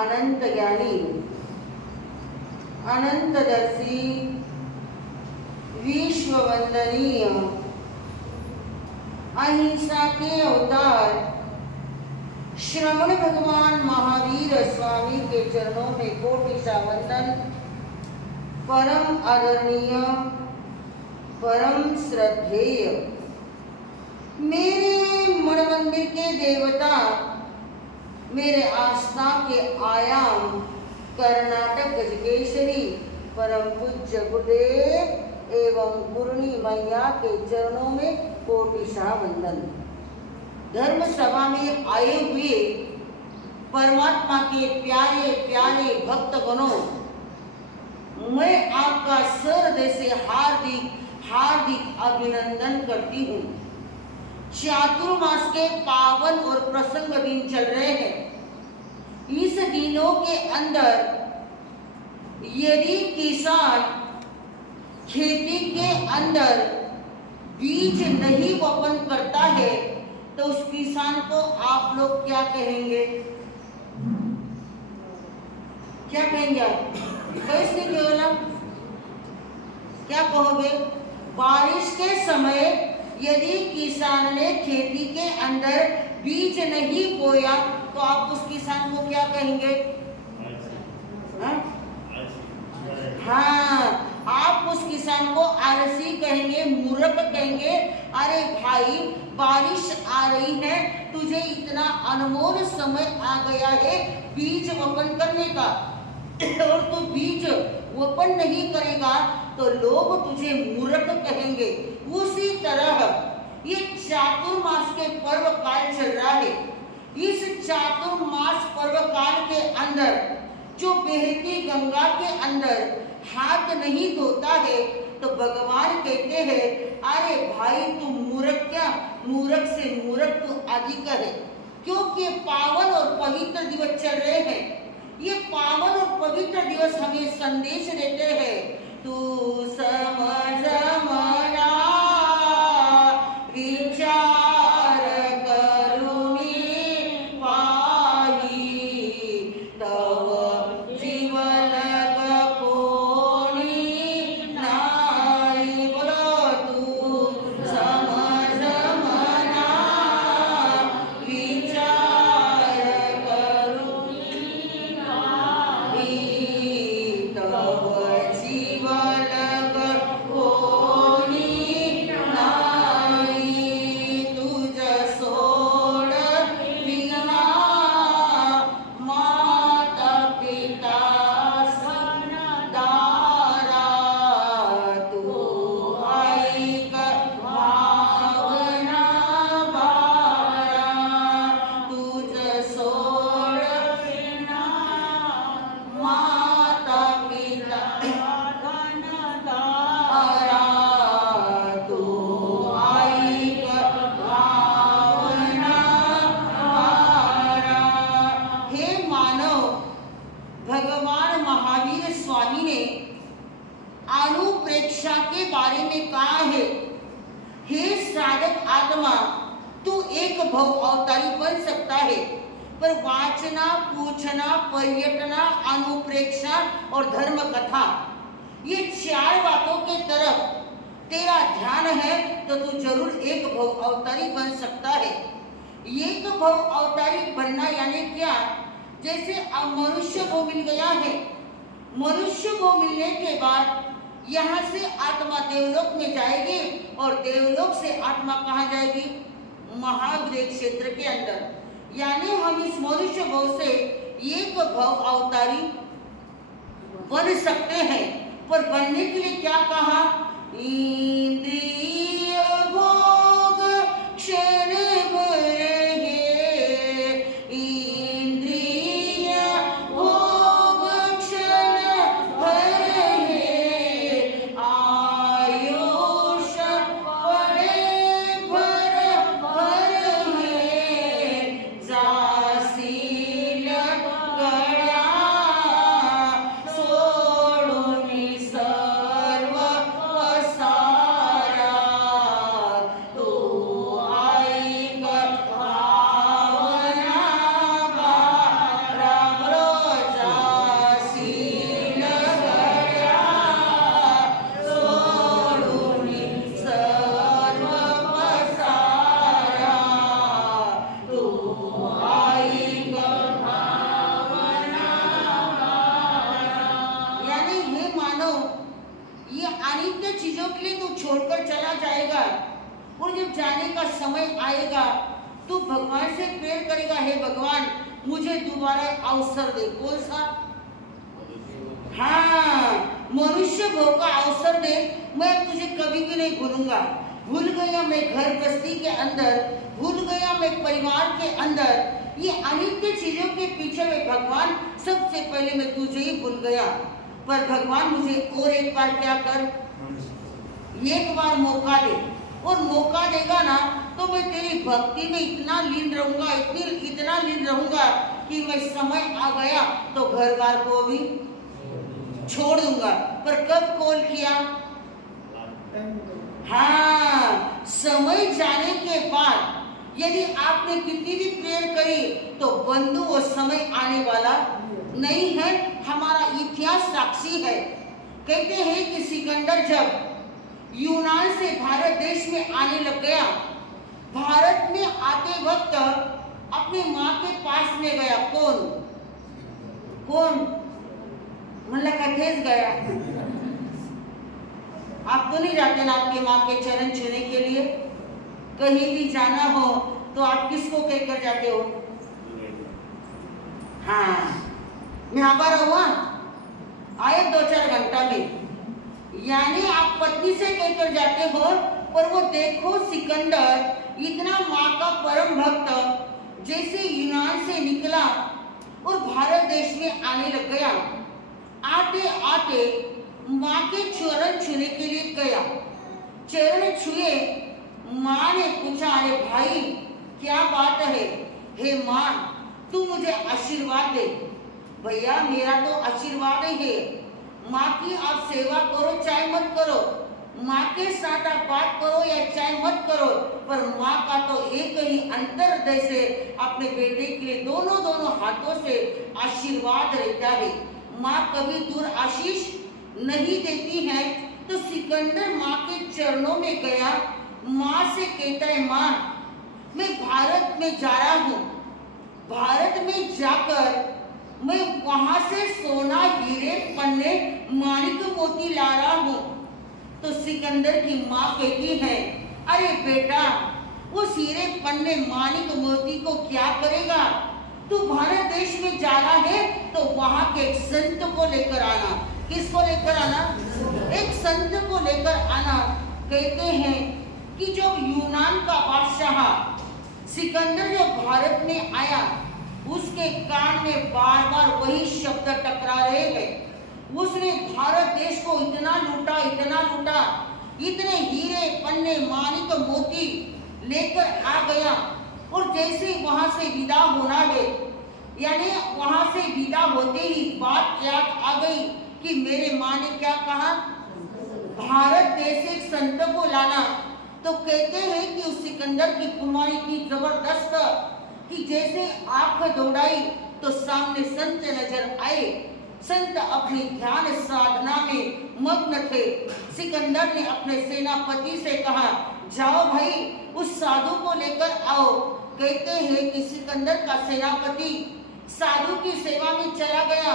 अनंत ज्ञानी, अनंतदर्शी, विश्व वंदनीय, अहिंसा के अवतार श्रवण भगवान महावीर स्वामी के चरणों में कोटि वंदन। परम आदरणीय, परम श्रद्धेय, मेरे मन मंदिर के देवता, मेरे आस्था के आयाम, कर्नाटक गजकेशरी परम पूज्य गुरुदेव एवं पूर्णी मैया के चरणों में कोटि वंदन। धर्म सभा में आए हुए परमात्मा के प्यारे प्यारे भक्तगणों, मैं आपका सहृदय से हार्दिक हार्दिक अभिनंदन करती हूँ। चातुर्मास के पावन और प्रसंग दिन चल रहे हैं। इस दिनों के अंदर यदि किसान खेती के अंदर बीज नहीं वपन करता है तो उस किसान को आप लोग क्या कहेंगे? क्या कहेंगे आप? कैसे बोला? क्या कहोगे? बारिश के समय यदि किसान ने खेती के अंदर बीज नहीं बोया तो आप उस किसान को क्या कहेंगे? हाँ, आप उस किसान को आलसी कहेंगे, मूर्ख कहेंगे। अरे भाई, बारिश आ रही है, तुझे इतना अनमोल समय आ गया है बीज वपन करने का, और तू बीज वपन नहीं करेगा तो लोग तुझे मूर्ख कहेंगे। उसी तरह ये चातुर्मास के पर्व काल चल रहा है। इस चातुर्मास पर्व काल के अंदर जो बहती गंगा के अंदर हाथ नहीं धोता है तो भगवान कहते हैं, अरे भाई तू मूर्ख, क्या मूर्ख से मूर्ख तू अधिक है। क्योंकि पावन और पवित्र दिवस चल रहे हैं। ये पावन और पवित्र दिवस हमें संदेश देते हैं, तू समझ मना विचार करुणी पाही, तव जीवन कोणी नाई। बोलो, तू समझ मना विचार करुणी पाही, तव जीवन कोणी नाई। तुझ सोड विना माता पिता सन दारा, तू ऐक भावना बाळा। तुझ सोड विना माता पिता सन दारा, तू ऐक भावना बाळा। हे मानव, भगवान महावीर स्वामी ने अनुप्रेक्षा के बारे में कहा है, हे साधक आत्मा, तू एक भव अवतारी बन सकता है, पर वाचना, पूछना, पर्यटना, अनुप्रेक्षा और धर्म कथा, ये चार बातों के तरफ तेरा ध्यान है तो तू जरूर एक भव अवतारी बन सकता है। एक भव अवतारी बनना यानी क्या? जैसे अब मनुष्य को मिल गया है, मनुष्य को मिलने के बाद यहाँ से आत्मा देवलोक में जाएगी और देवलोक से आत्मा कहाँ जाएगी? महाविद्य क्षेत्र के अंदर। यानी हम इस मनुष्य भव से एक भव अवतारी बन सकते हैं, पर बनने के लिए क्या कहा? इंद्रिय भोग क्षण भर है, इंद्रिय भोग क्षण भर है, आयुष पड़े भर भर है, जासील गळा सोडून सर्व पसारा। समय आएगा तू भगवान से प्रेयर करेगा, हे भगवान मुझे दोबारा अवसर दे। कौन सा? हाँ, मनुष्य भोग का अवसर दे, मैं तुझे कभी भी नहीं भूलूंगा। भूल गया मैं घर गृहस्थी के अंदर, भूल गया मैं परिवार के अंदर, ये अनित्य चीजों के पीछे में भगवान सबसे पहले मैं तुझे ही भूल गया। पर भगवान मुझे और एक बार क्या कर, एक बार मौका दे, और मौका देगा ना तो मैं तेरी भक्ति में इतना लीन रहूंगा, इतना लीन रहूंगा कि मैं समय आ गया तो घर बार को भी छोड़ दूंगा। पर कब कॉल किया? हाँ, समय जाने के बाद यदि आपने कितनी भी प्रेयर करी तो बंधु वो समय आने वाला नहीं है। हमारा इतिहास साक्षी है। कहते हैं कि सिकंदर जब यूनान से भारत देश में आने लग गया, भारत में आते वक्त अपनी माँ के पास में गया। कौन? मतलब कथेस गया। आप तो नहीं जाते ना आपकी माँ के चरण छूने के लिए? कहीं भी जाना हो तो आप किसको कहकर जाते हो? हाँ, यहाँ पर हुआ आए 2-4 घंटा में, यानी आप पत्नी से कहकर जाते हो। पर वो देखो सिकंदर इतना माँ का परम भक्त जैसे यूनान से निकला और भारत देश में आने लग गया, आते आते माँ के चरण छूने के लिए गया। चरण छुए, माँ ने पूछा, अरे भाई क्या बात है? हे माँ तू मुझे आशीर्वाद दे। भैया मेरा तो आशीर्वाद है, माँ की आप सेवा करो चाहे मत करो, माँ के साथ आप बात करो या चाहे मत करो, पर माँ का तो एक ही अंतर्हृदय से अपने बेटे के लिए दोनों हाथों से आशीर्वाद रहता है। माँ कभी दूर आशीष नहीं देती है। तो सिकंदर माँ के चरणों में गया, माँ से कहता है, माँ मैं भारत में जा रहा हूँ, भारत में जाकर मैं वहां से सोना, हीरे, पन्ने, माणिक, मोती ला रहा हूँ। तो सिकंदर की माँ कहती है, अरे बेटा उस हीरे, पन्ने, माणिक, मोती को क्या करेगा? तू भारत देश में जा रहा है तो वहां के एक संत को लेकर आना। किसको लेकर आना? एक संत को लेकर आना। कहते हैं कि जब यूनान का बादशाह सिकंदर जो भारत में आया, उसके कान में बार बार वही शब्द टकरा रहे हैं। उसने भारत देश को इतना लूटा, इतने हीरे, पन्ने, माणिक, मोती लेकर आ गया। और जैसे वहां से विदा होना है, यानी वहां से विदा होते ही बात याद आ गई कि मेरे माँ ने क्या कहा, भारत देश एक संत को लाना। तो कहते हैं कि उस सिकंदर की कुमारी की जबरदस्त कि जैसे आंख दौड़ाई तो सामने संत नजर आए। संत अपनी ध्यान साधना में मग्न थे। सिकंदर ने अपने सेनापति से कहा, जाओ भाई उस साधु को लेकर आओ। कहते हैं कि सिकंदर का सेनापति साधु की सेवा में चला गया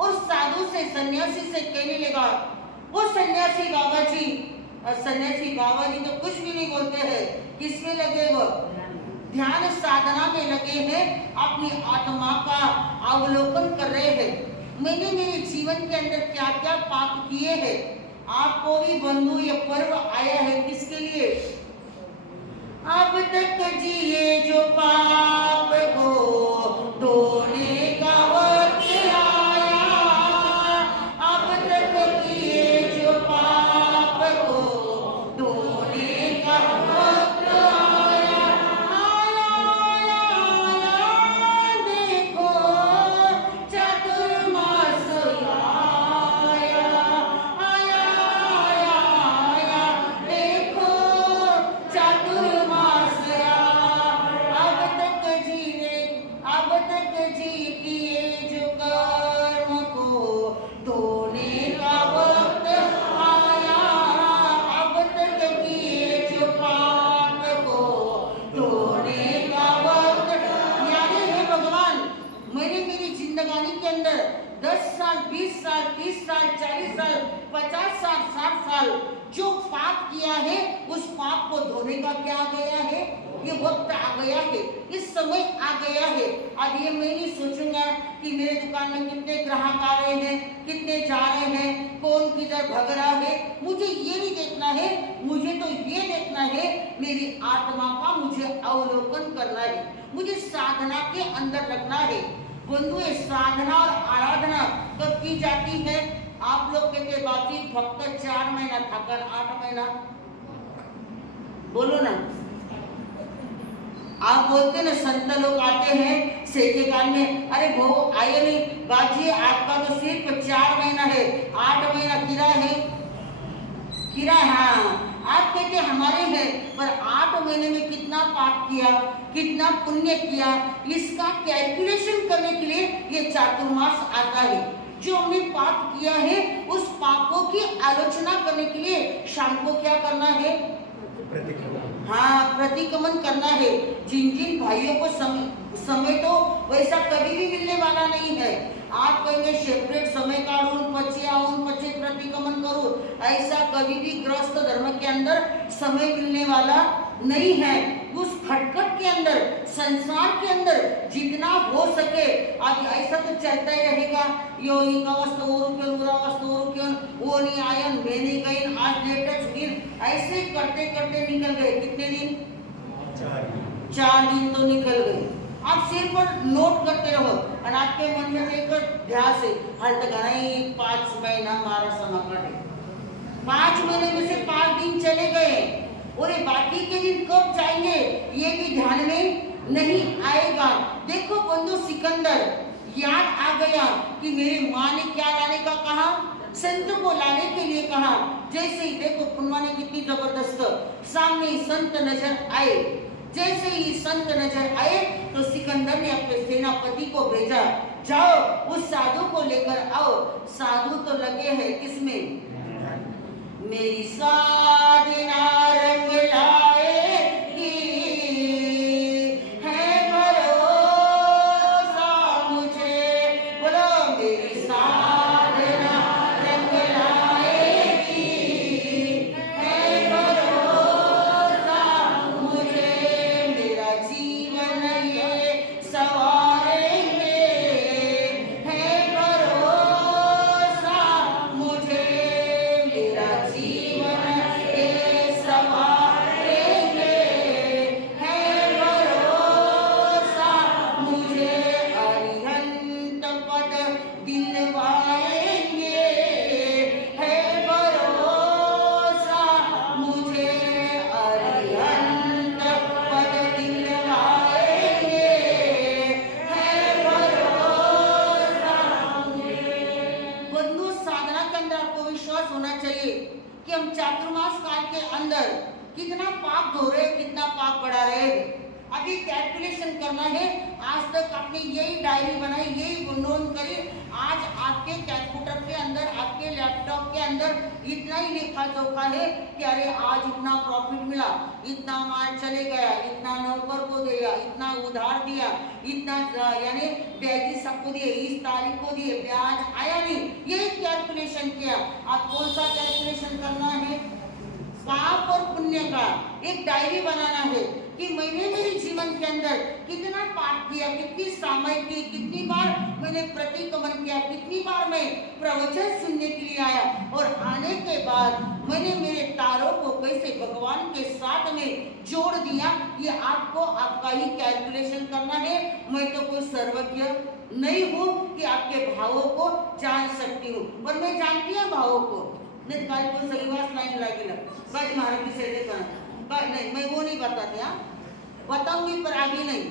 और साधु से सन्यासी से कहने लगा, वो सन्यासी बाबा जी, और सन्यासी बाबा जी तो कुछ भी नहीं बोलते हैं, किसमें लगे? वो ध्यान साधना में लगे हैं, अपनी आत्मा का अवलोकन कर रहे हैं। मैंने मेरे जीवन के अंदर क्या क्या पाप किए हैं। आपको भी बंधु ये पर्व आया है किसके लिए? अब तक जिए जो पाप को धोने का वक्त आया, अब तक जिए जो पाप को धोने का वक्त आया, आया, आया, देखो चतुर्मास आया, आया, आया, देखो चतुर्मास आया। अब तक जी किए जो कर्म को धोने का वक्त आया, अब तक किए जो पाप को धोने का वक्त। यानी है भगवान, मैंने मेरी जिंदगानी के अंदर 10 साल, 20 साल, 30 साल, 40 साल, 50 साल, 60 साल जो पाप किया है, उस पाप को धोने का क्या गया है? गया है, इस समय आ गया है। अब ये मैं नहीं सोचूंगा कि मेरे दुकान में कितने ग्राहक आ रहे हैं, कितने जा रहे हैं, कौन किधर भग रहा है, मुझे ये नहीं देखना है। मुझे तो ये देखना है, मेरी आत्मा का मुझे अवलोकन करना है, मुझे साधना के अंदर लगना है। बंधु, ये साधना और आराधना कब की जाती है? आप लोग कहते बाकी फक्त 4 महीना थाकर 8 महीना, बोलो ना। आप बोलते ना, संत लोग आते हैं सेके काल में, अरे भाऊ आइए नहीं बाजी, आपका तो सिर्फ 4 महीना है, 8 महीना किराया है, किराया। हाँ, आप कहते हमारे हैं, पर 8 महीने में कितना पाप किया, कितना पुण्य किया, इसका कैलकुलेशन करने के लिए ये चातुर्मास आता है। जो हमने पाप किया है उस पापों की आलोचना करने के लिए शाम को क्या करना है? हाँ, प्रतिक्रमण करना है। जिन जिन भाइयों को समय तो वैसा कभी भी मिलने वाला नहीं है। आप कहेंगे सेपरेट समय काढून पछी आऊन पछी प्रतिक्रमण करूं, ऐसा कभी भी गृहस्थ धर्म के अंदर समय मिलने वाला नहीं है। उस खटखट के अंदर, संसार के अंदर जितना हो सके, अब ऐसा तो चलता ही रहेगा। यो एक अवस्था वो नहीं आयन, मैं नहीं गई, आज लेटेस्ट दिन, ऐसे करते करते निकल गए। कितने दिन? 4 दिन तो निकल गए। आप सिर पर नोट करते रहो और आपके मन में एक ध्यास है, हाल तक नहीं 5 महीना हमारा समय काटे। 5 महीने में से 5 दिन चले गए और ये बाकी के दिन कब जाएंगे ये भी ध्यान में नहीं आएगा। देखो बंधु, सिकंदर याद आ गया कि मेरी माँ ने क्या लाने का कहा, संत को लाने के लिए कहा। जैसे ही देखो पुनवा ने कितनी जबरदस्त, सामने संत नजर आए। जैसे ही संत नजर आए तो सिकंदर ने अपने सेनापति को भेजा, जाओ उस साधु को लेकर आओ। साधु तो लगे हैं किसमें? मेरी साधना रंग लाएगी, है भरोसा मुझे, बोलो मेरी साधना रंग लाएगी, है भरोसा मुझे, मेरा जीवन ये सवारेंगे, है भरोसा मुझे, मेरा जीवन ये सवारेंगे, है भरोसा मुझे, अरिहंत पद दिलवाएंगे, है भरोसा मुझे, अरिहंत पद दिलवाएंगे, है भरोसा मुझे। बंधु, साधना के अंदर आपको विश्वास होना चाहिए कि हम चातुर्मास काल के अंदर कितना पाप धो रहे, कितना पाप बढ़ा रहे। अभी कैलकुलेशन करना है। आज तक आपने यही डायरी बनाई, यही नोट करी। आज आपके कैलकुलेटर के अंदर, आपके लैपटॉप के अंदर इतना ही लेखा जोखा है कि अरे आज इतना प्रॉफिट मिला, इतना माल चले गया, इतना नौकर को दिया, इतना उधार दिया, इतना यानी ब्याज सबको दिए, इस तारीख को दिए, ब्याज आया नहीं, यही कैलकुलेशन किया। आप कौन सा कैलकुलेशन करना है? पाप और पुण्य का एक डायरी बनाना है कि मैंने मेरे जीवन के अंदर कितना पाप किया, कितनी समय की, कितनी बार मैंने प्रतिक्रमण किया, कितनी बार मैं प्रवचन सुनने के लिए आया, और आने के बाद मैंने मेरे तारों को कैसे भगवान के साथ में जोड़ दिया। ये आपको आपका ही कैलकुलेशन करना है। मैं तो कोई सर्वज्ञ नहीं हूँ कि आपके भावों को जान सकती हूँ, पर मैं जानती हूँ भावों को। नहीं काल को सही बात लाइन लागेला बट महाराज की सेवा करना नहीं, मैं वो नहीं बताती। हाँ, बताऊंगी पर अभी नहीं,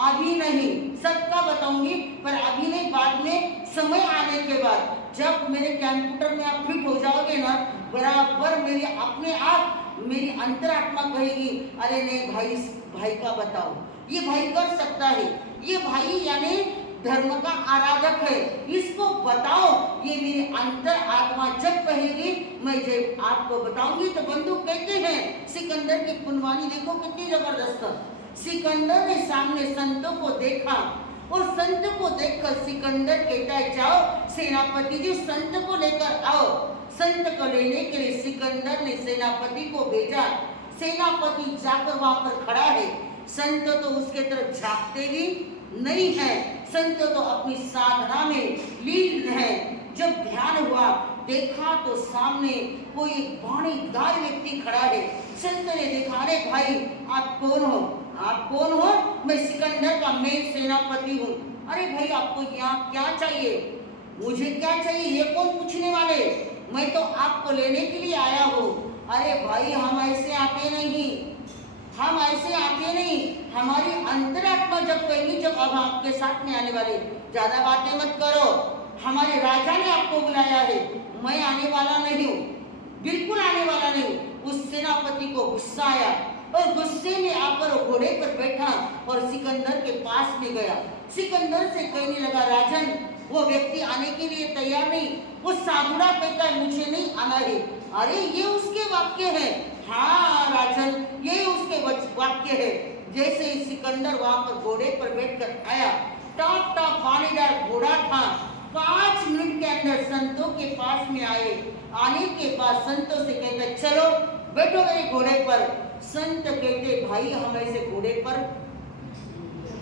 अभी नहीं, सबका बताऊंगी पर अभी नहीं, बाद में समय आने के बाद जब मेरे कंप्यूटर में आप फिट हो जाओगे ना, बराबर मेरी अपने आप मेरी अंतरात्मा कहेगी, अरे नहीं भाई, इस भाई का बताओ, ये भाई कर सकता है, ये भाई यानी धर्म का आराधक है, इसको बताओ। ये मेरी अंतर आत्मा जब कहेगी, मैं जब आपको बताऊंगी। तो बंधु कहते हैं सिकंदर की पुनवानी देखो कितनी जबरदस्त। सिकंदर ने सामने संतों को देखा और संत को देखकर सिकंदर कहता है, जाओ सेनापति जी संत को लेकर आओ। संत को लेने के लिए सिकंदर ने सेनापति को भेजा। सेनापति जाकर वहां पर खड़ा है। संत तो उसके तरफ झांकते भी नहीं है। संत तो अपनी साधना में लीन है। जब ध्यान हुआ, देखा तो सामने कोई एक बाणीदार व्यक्ति खड़ा है। संत ने देखा, अरे भाई आप कौन हो? आप कौन हो? मैं सिकंदर का मेन सेनापति हूँ। अरे भाई आपको यहाँ क्या चाहिए? मुझे क्या चाहिए ये कौन पूछने वाले? मैं तो आपको लेने के लिए आया हूँ। अरे भाई हम ऐसे आते नहीं, हम ऐसे आते नहीं। हमारी अंतरात्मा जब कहेंगी, जब अब आपके साथ में आने वाले, ज्यादा बातें मत करो, हमारे राजा ने आपको बुलाया है, मैं आने वाला नहीं हूँ, बिल्कुल आने वाला नहीं। उस सेनापति को गुस्सा आया और गुस्से में आकर वो घोड़े पर बैठा और सिकंदर के पास में गया। सिकंदर से कहने लगा, राजन वो व्यक्ति आने के लिए तैयार नहीं। वो साधुड़ा कहता है मुझे नहीं आना है। अरे ये उसके वाक्य है। हाँ राजन, ये उसके वाक्य है। जैसे ही सिकंदर वहां पर घोड़े पर बैठकर आया, टॉप टॉप पानीदार घोड़ा था। 5 मिनट के अंदर संतों के पास में आए। आने के बाद संतों से कहते, चलो बैठो मेरे घोड़े पर। संत कहते, भाई हम ऐसे घोड़े पर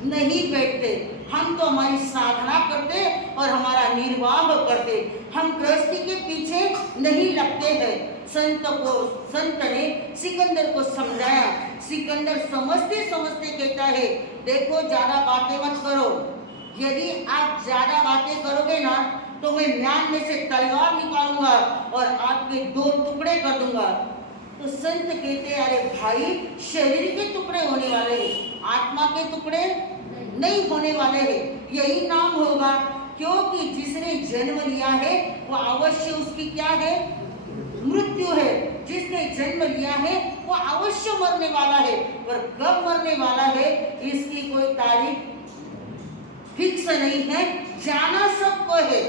नहीं बैठते, हम तो हमारी साधना करते और हमारा निर्वाह करते, हम गृहस्थी के पीछे नहीं लगते हैं। संत ने सिकंदर को समझाया। सिकंदर समझते समझते कहता है, देखो ज्यादा बातें मत करो, यदि आप ज्यादा बातें करोगे ना तो मैं म्यान में से तलवार निकालूंगा और आपके 2 टुकड़े कर दूंगा। तो संत कहते, अरे भाई शरीर के टुकड़े होने वाले हैं, आत्मा के टुकड़े नहीं होने वाले हैं। यही नाम होगा, क्योंकि जिसने जन्म लिया है वो अवश्य उसकी क्या है? मृत्यु है। जिसने जन्म लिया है वो अवश्य मरने वाला है, पर कब मरने वाला है इसकी कोई तारीख फिक्स नहीं है। जाना सबको है,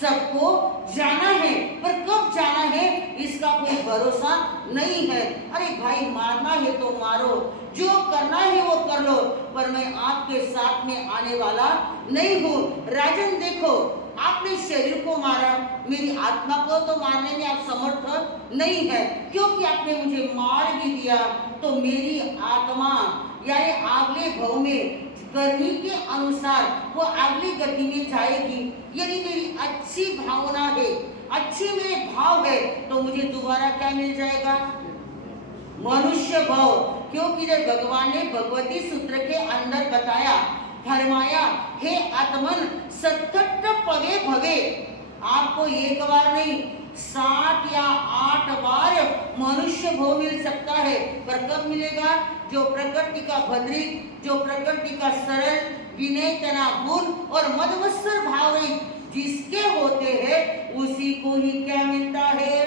सबको जाना है, पर कब जाना है इसका कोई भरोसा नहीं है। अरे भाई मारना है तो मारो, जो करना है वो कर लो, पर मैं आपके साथ में आने वाला नहीं हूँ। राजन देखो, आपने शरीर को मारा, मेरी आत्मा को तो मारने में आप समर्थ नहीं है, क्योंकि आपने मुझे मार भी दिया तो मेरी आत्मा यानी अगले भव में करनी के अनुसार वो अगली गति में जाएगी। यदि मेरी अच्छी भावना है, अच्छी मेरे भाव है, तो मुझे दोबारा क्या मिल जाएगा? मनुष्य भाव। क्योंकि जब भगवान ने भगवती सूत्र के अंदर बताया, फरमाया, हे आत्मन सत्कट पवे भवे, आपको एक बार नहीं 7 या 8 बार मनुष्य भव मिल सकता है, पर कब मिलेगा? जो प्रकृति का भद्रिक, जो प्रकृति का सरल, विनय तना गुण और मदमत्सर भाव जिसके होते हैं उसी को ही क्या मिलता है?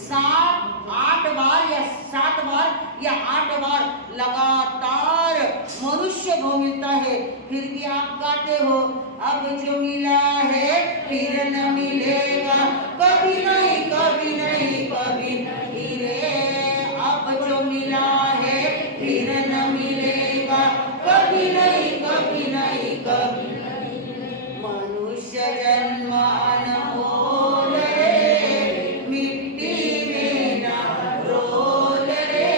7-8 बार या 7 बार या 8 बार लगातार मनुष्य भव मिलता है। फिर भी आप गाते हो, अब जो मिला है फिर न मिलेगा, कभी नहीं कभी नहीं कभी नहीं रे। अब जो मिला है फिर न मिलेगा, कभी नहीं कभी नहीं कभी नहीं। मनुष्य जन्म अनमोल रे, मिट्टी में न रोल रे।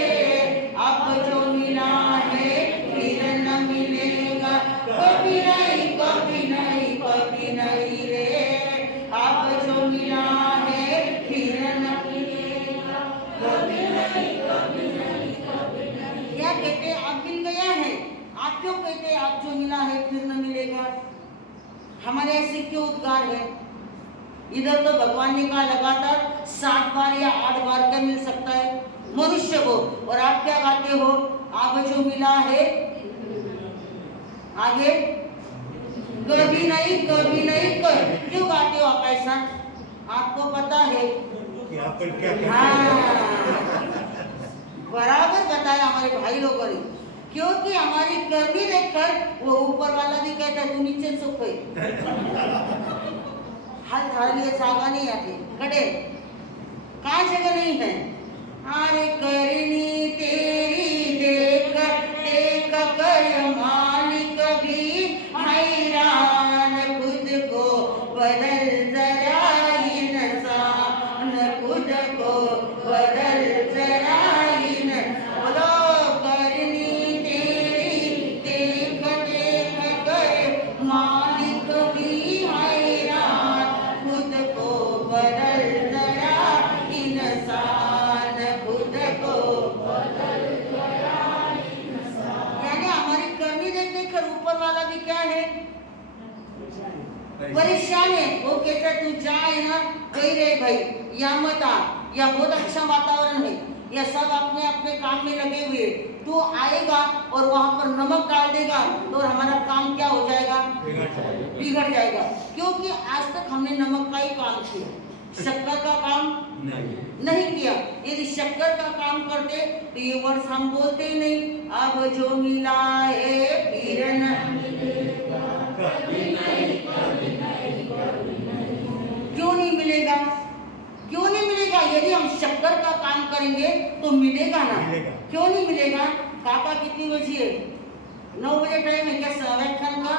अब जो मिला है फिर न मिलेगा, कभी नहीं कभी नहीं कभी नहीं रे। अब जो मिला है फिर न मिलेगा, कभी नहीं कभी नहीं कभी नहीं। क्या कहते? अब मिल गया है, आप क्यों कहते आप जो मिला है फिर न मिलेगा? हमारे ऐसे क्यों उद्गार है? इधर तो भगवान ने कहा लगातार 7 बार या 8 बार क्या मिल सकता है मनुष्य को, और आप क्या गाते हो? अब जो मिला है, आगे कभी नहीं कभी नहीं कर। क्यों गाते हो आप ऐसा? आपको पता है? हाँ, बराबर बताया हमारे भाई लोगों ने, क्योंकि हमारी करनी देखकर वो ऊपर वाला भी कहता है तू नीचे सुख है। हाथ थारे लिए जागा नहीं आती, खड़े कहाँ जगह नहीं है। अरे करनी तेरी देख देख कर मालिक भी हैरान, खुद को बदल जरा इंसान, खुद को बदल जरा। बोलो करनी तेरी क्या है? परेशान है। वो कहता तू जाए ना वही रहे भाई, या मत आ, या बहुत अच्छा वातावरण है, या सब अपने अपने काम में लगे हुए, तू आएगा और वहां पर नमक डाल देगा तो हमारा काम क्या हो जाएगा? बिगड़ जाएगा। क्योंकि आज तक हमने नमक का ही काम किया, शक्कर का काम नहीं किया। यदि शक्कर का काम करते तो ये वर्ड्स हम बोलते ही नहीं। अब जो मिला है फिर न मिलेगा, क्यों नहीं मिलेगा? क्यों नहीं मिलेगा? यदि हम शक्कर का काम करेंगे तो मिलेगा ना, क्यों नहीं मिलेगा? काका कितनी बजी है? 9 बजे टाइम है क्या व्याख्यान का?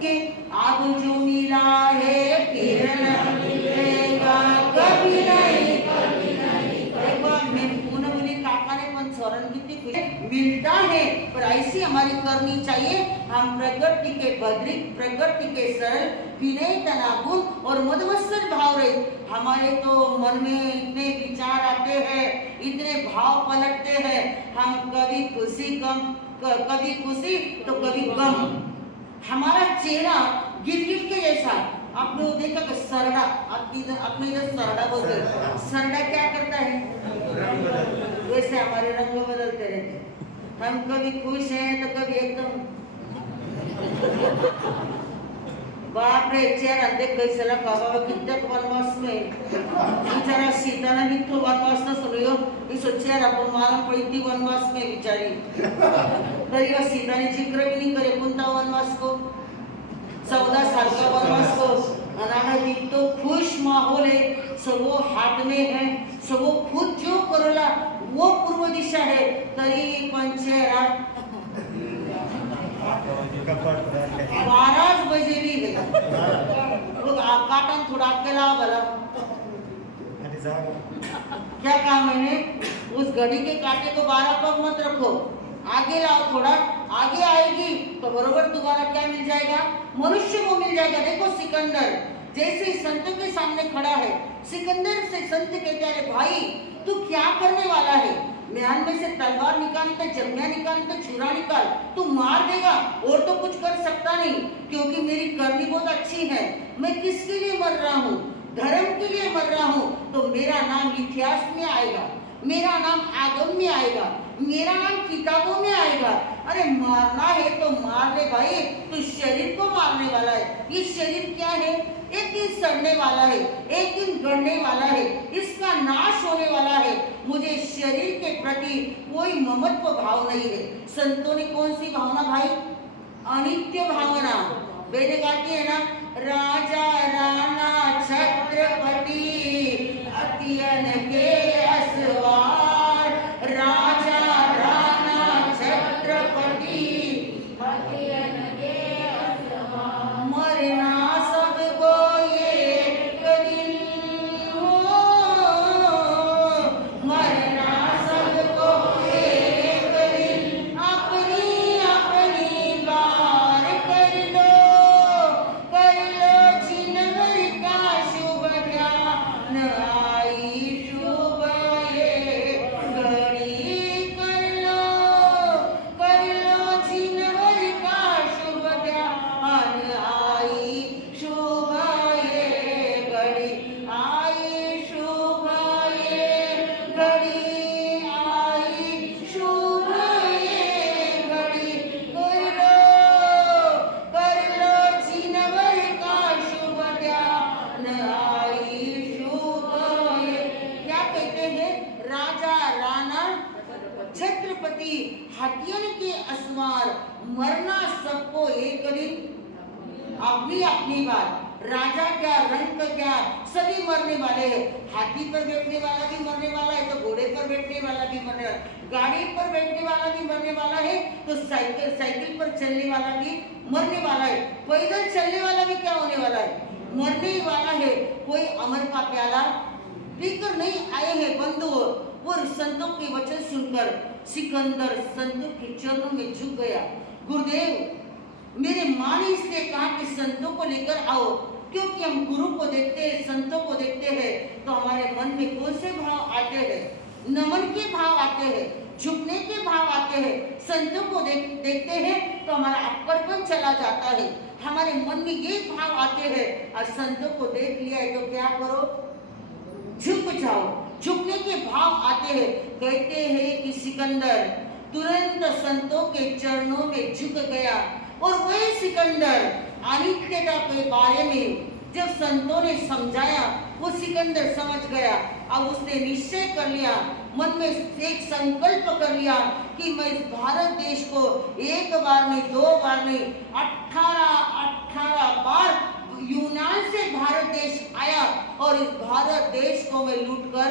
कि अब जो मिला है फिर न मिलेगा, कभी नहीं। मैं पुनः बोली काका ने पण स्वरण कितनी खुशी मिलता है, पर ऐसी हमारी करनी चाहिए। हम प्रकृति के भद्रिक, प्रकृति के सरल, विनय तनागुण और मदमत्सर भाव रहे। हमारे तो मन में इतने विचार आते हैं, इतने भाव पलटते हैं, हम कभी खुशी कभी खुशी तो कभी गम। हमारा चेहरा गिरगिट के जैसा। आपने वो देखा कि सरड़ा, अपने इधर सरड़ा बोलते हैं, सरड़ा क्या करता है? वैसे हमारे रंग बदलते रहते। हम कभी खुश हैं तो कभी एकदम बाप रे चेहरा देख कैसे लगा बाबा कितने वनवास में बेचारा सीता ने भी तो वनवास न सुनियो, इस चेहरा पर मालूम पड़ी थी वनवास में बेचारी। तरी वह सीता ने जिक्र भी नहीं करे कुंता वनवास को, 14 साल का वनवास को। अनाना तो खुश माहौल है, सबो हाथ में है, सबो खुद जो करोला वो पूर्व दिशा है, तरी पंचेरा 12 बजे भी गए लोग काटन थोड़ा अकेला भला क्या काम है? उस घड़ी के कांटे को 12 पर मत रखो, आगे लाओ, थोड़ा आगे आएगी तो बरोबर दोबारा क्या मिल जाएगा? मनुष्य को मिल जाएगा। देखो सिकंदर जैसे संतों के सामने खड़ा है, सिकंदर से संत कहते हैं भाई तू क्या करने वाला है? म्यान में से तलवार निकाल तो जमिया निकाल तो छुरा निकाल, तू मार देगा और तो कुछ कर सकता नहीं, क्योंकि मेरी करनी बहुत अच्छी है। मैं किसके लिए मर रहा हूँ? धर्म के लिए मर रहा हूँ। तो मेरा नाम इतिहास में आएगा, मेरा नाम आगम में आएगा, मेरा नाम किताबों में आएगा। अरे मारना है तो मार ले भाई, तू शरीर को मारने वाला है। ये शरीर क्या है? एक दिन सड़ने वाला है, एक दिन गड़ने वाला है, इसका नाश होने वाला है। मुझे शरीर के प्रति कोई ममत्व भाव नहीं है। संतों ने कौन सी भावना भाई? अनित्य भावना। वेद गाती है ना, राजा राणा छत्रपति अतियन के असवार, राजा राणा छत्रपति अतियन के असवार, मरना सबको एक दिन हो, मरना सबको एक दिन, अपनी अपनी बार कर लो जिनवर का शुभ ज्ञान आई शुभ ये घड़ी, कर लो जिनवर का शुभ ज्ञान आई शुभ ये घड़ी, आई शुभ ये घड़ी, आई शुभ ये घड़ी, कर लो जिनवर का शुभ ज्ञान आई शुभ ये। क्या कहते हैं? राजा राणा छत्रपति हथियन के असवार, मरना सबको एक दिन, अपनी अपनी बात। राजा क्या, रंग क्या, सभी मरने वाले हैं। हाथी पर बैठने वाला भी मरने वाला है, तो घोड़े पर बैठने वाला भी मरने वाला, गाड़ी पर बैठने वाला भी मरने वाला है, तो साइकिल पर चलने वाला भी मरने वाला है, पैदल चलने वाला भी क्या होने वाला है? मरने वाला है। कोई अमर का प्याला पीकर नहीं आए हैं बंधुओं। वो संतों के वचन सुनकर सिकंदर संतों के चरणों में झुक गया। गुरुदेव मेरे माँ ने इसलिए कहा कि संतों को लेकर आओ, क्योंकि हम गुरु को देखते हैं, संतों को देखते हैं तो हमारे मन में कौन से भाव आते हैं? नमन के भाव आते हैं, झुकने के भाव आते हैं। संतों को देखते हैं तो हमारा अक्कड़पन चला जाता है, हमारे मन में ये भाव आते हैं। और संतों को देख लिया है तो क्या करो, झुक जाओ, झुकने के भाव आते हैं। कहते हैं कि सिकंदर तुरंत संतों के चरणों में झुक गया, और वही सिकंदर अनित्यता के बारे में जब संतों ने समझाया, वो सिकंदर समझ गया। अब उसने निश्चय कर लिया, मन में एक संकल्प कर लिया कि मैं इस भारत देश को एक बार नहीं, 2 बार नहीं, 18 बार यूनान से भारत देश आया और इस भारत देश को मैं लूटकर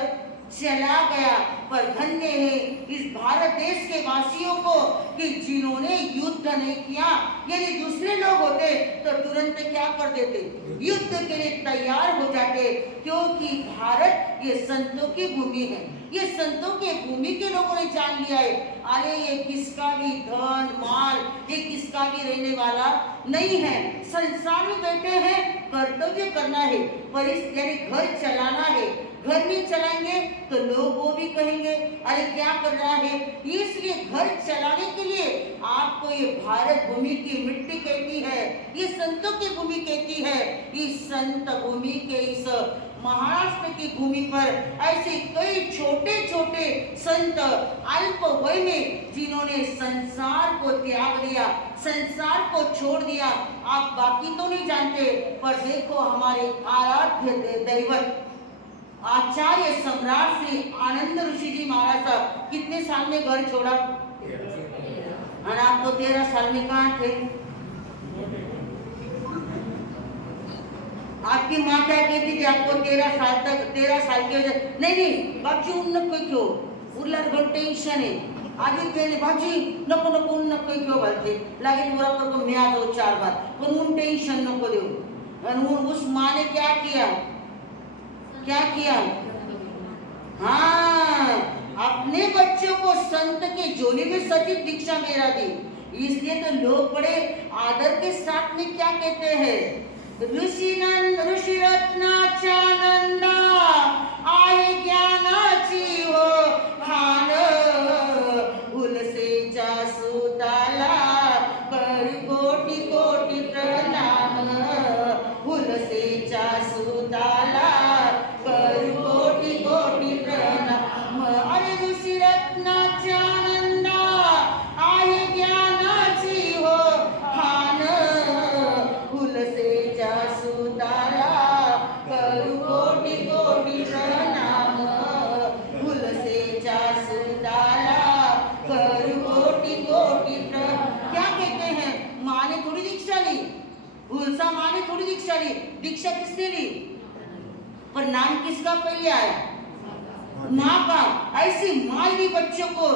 चला गया। पर धन्य है इस भारत देश के वासियों को कि जिन्होंने युद्ध नहीं किया। यदि दूसरे लोग होते तो तुरंत क्या कर देते, युद्ध के लिए तैयार हो जाते, क्योंकि भारत ये संतों की भूमि है। ये संतों के भूमि के लोगों ने जान लिया है, अरे ये किसका भी धन माल, ये किसका भी रहने वाला नहीं है। संसार में बैठे हैं, कर्तव्य करना है, पर इस यानी घर चलाना है। घर नहीं चलाएंगे तो लोग वो भी कहेंगे अरे क्या कर रहा है। इसलिए घर चलाने के लिए आपको ये भारत भूमि की मिट्टी कहती है, ये संतों की भूमि कहती है। इस संत भूमि के इस महाराष्ट्र की भूमि पर ऐसे कई छोटे छोटे संत अल्प वय में जिन्होंने संसार को त्याग दिया, संसार को छोड़ दिया। आप बाकी तो नहीं जानते, पर देखो हमारे आराध्य दैवत आचार्य सम्राट श्री आनंद ऋषि जी महाराज साहब कितने साल में घर छोड़ा, और आप तो 13 साल में कहाँ थे। आपकी माँ क्या कहती थी आपको 13 साल तक, 13 साल की वजह नहीं बाजी उनको क्यों उल्लर घंटे टेंशन है आधी पहले बाजी नको नको उनको क्यों बोलते लगे पूरा को मैं आ 2-4 बार पर उन टेंशन नको दो। और उस माँ ने क्या किया, क्या किया, हाँ अपने बच्चों को संत के झोली में सचिव दीक्षा मेरा दी। इसलिए तो लोग बड़े आदर के साथ में क्या कहते हैं, ऋषि रत्नाचानंदा आहे ज्ञानाची हो खान उलसेच्या सुताला कर कोटी कोटी प्रणाम उलसेच्या सुताला कर कोटी कोटी प्रणाम। अरे ऋषि रत्नाचानंदा आहे ज्ञानाची हो खान उलसेच्या सुताला कर कोटी कोटी प्रणाम उलसेच्या सुताला कर कोटी कोटी प्रणाम। क्या कहते हैं, माँ ने थोड़ी दीक्षा ली, उल्सा माँ ने थोड़ी दीक्षा ली, दीक्षा किसने ली, पर नाम किसका पहले आया, माँ का। ऐसी माँ भी बच्चों को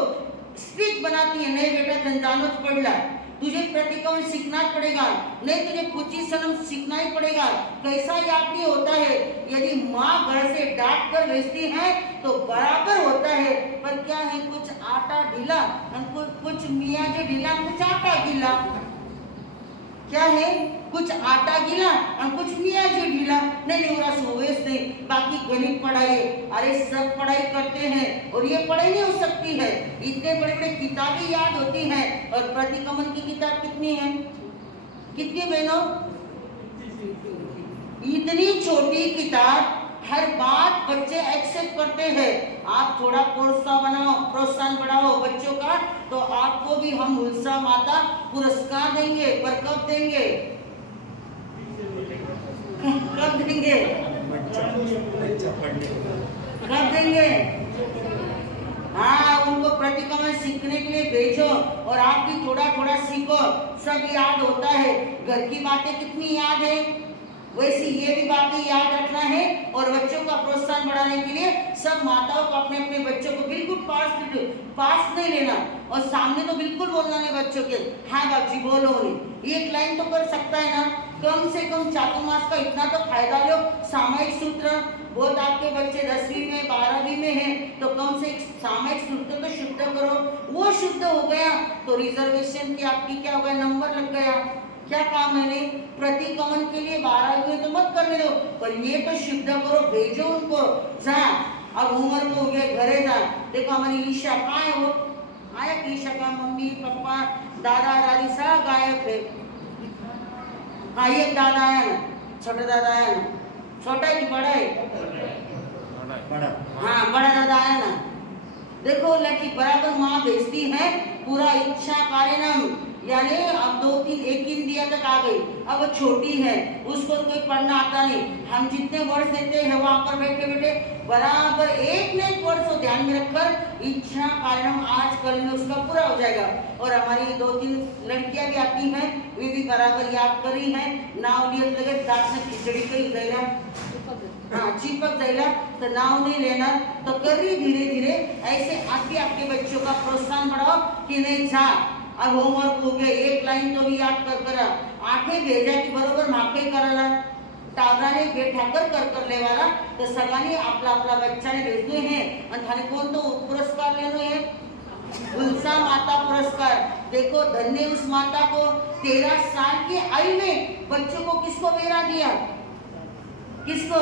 स्ट्रिक्ट बनाती है, नहीं बेटा धनदानत पढ़ला, तुझे प्रतिक्रमण सीखना पड़ेगा, नहीं तुझे कुची सनम सीखना ही पड़ेगा। कैसा याद नहीं होता है, यदि माँ घर से डांट कर भेजती है तो बराबर होता है। पर क्या है, कुछ आटा ढीला, कुछ मियाँ जो ढीला, कुछ आटा गीला। क्या है, कुछ आटा गीला और कुछ मियाँ जो ढीला। नहीं नहीं, बाकी गणित पढ़ाई, अरे सब पढ़ाई करते हैं और ये पढ़ाई नहीं हो सकती है। इतने बड़े बड़े किताबें याद होती हैं, और प्रतिक्रमण की किताब कितनी है, कितनी बहनों, इतनी छोटी किताब, हर बात बच्चे एक्सेप्ट करते हैं। आप थोड़ा प्रोत्साहन बढ़ाओ बच्चों का, तो आपको भी हम उल्सा माता पुरस्कार देंगे। पर कब देंगे, कब देंगे, कब देंगे? हाँ, उनको प्रतिक्रमण सीखने के लिए भेजो, और आप भी थोड़ा थोड़ा सीखो, सब याद होता है। घर की बातें कितनी याद है, वैसी ये भी बातें याद रखना है। और बच्चों का प्रोत्साहन बढ़ाने के लिए सब माताओं को अपने अपने बच्चों को बिल्कुल पास नहीं लेना, और सामने तो बिल्कुल बोलना नहीं बच्चों के, हाँ बाबूजी बोलो नहीं, एक लाइन तो कर सकता है ना, कम से कम चातुर्मास का इतना तो फायदा लो। सामयिक सूत्र, बहुत आपके बच्चे 10वीं में 12वीं में हैं, तो कम से सामयिक सूत्र तो शुद्ध करो। वो शुद्ध हो गया तो रिजर्वेशन की आपकी क्या हो गया, नंबर लग गया। क्या काम मैंने प्रतिक्रमण के लिए 12वीं में तो मत करने दो, पर ये तो शुद्ध करो, भेजो उनको। जा अब उम्र को हो गया, घरे जा, देखो हमारी ईशा कहाँ है, वो आया की सका मम्मी पापा दादा दादी सब गायब थे। हाँ एक दादा आया ना, छोटा दादा आया ना, छोटा है कि बड़ा है? बड़ा। हाँ बड़ा दादा आया ना। देखो लड़की बराबर माँ भेजती है, पूरा इच्छा कारणम यानी अब 2-3 दिया तक आ गई। अब वो छोटी है, उसको कोई पढ़ना आता नहीं। हम जितने वर्ड्स देते हैं वहां पर बैठे बैठे बराबर एक न एक वर्ड को ध्यान में रखकर इच्छा कारणम आज कल में उसका पूरा हो जाएगा। और हमारी 2-3 लड़कियां भी आती हैं, वे भी बराबर याद कर रही हैं। नाव लिए लगे दांत में खिचड़ी कही जाएगा, हाँ चिपक जाएगा तो नाव नहीं लेना तो कर रही धीरे धीरे। ऐसे आके आपके बच्चों का प्रोत्साहन बढ़ाओ कि नहीं जा अब होमवर्क हो गया, एक लाइन तो भी याद कर आठे भेजा की बरोबर माफे करायला टाबराने बेठाकर कर लेवाला तो सगळ्यांनी आपला आपला बच्चाने भेजले हैं आणि थाने कौन तो पुरस्कार लेनो है उल्सा माता पुरस्कार। देखो धन्य उस माता को 13 साल की आयु में बच्चों को किसको बेरा दिया, किसको